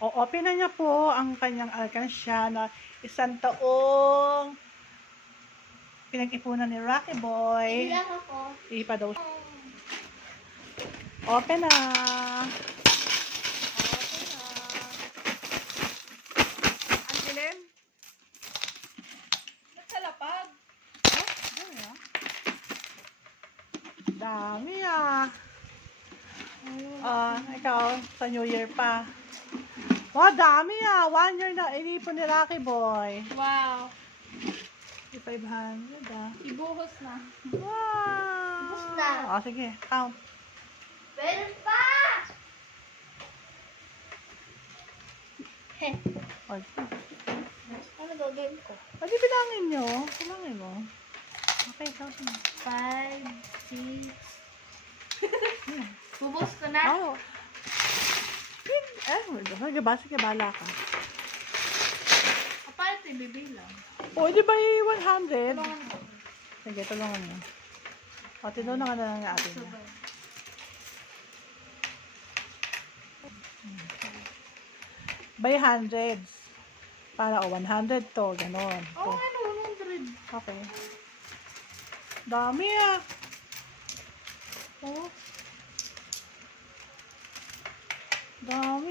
O, open na niya po ang kanyang alkansya na isang taong pinag-ipunan ni Rocky Boy. Ilang ako. Ipa daw. Open na. Open na. Ang dilim? Nagsalapag. Dami ah. Ikaw, sa New Year pa. Wow, dami ah. 1 year na inipon ni Rocky Boy. Wow. 500 ah. Ibuhos na. Wow. Ubus na. O, sige. Count. Meron pa! O, Ano gagawin ko? pwede bilangin nyo. Bilangin mo. Okay, count mo. 5, 6. Bubos ko na. Oh. Sige ba? Sige, bala ka. Paano ito ibibilang? O, di ba yung 100? Tulungan ko. Sige, tulungan mo. O, tinulungan ka na lang yung atin niya. Sabay. By hundreds. Para, 100 to. Ganon. Oo, To. ano, 100. Okay. Dami ah. Oh. Dami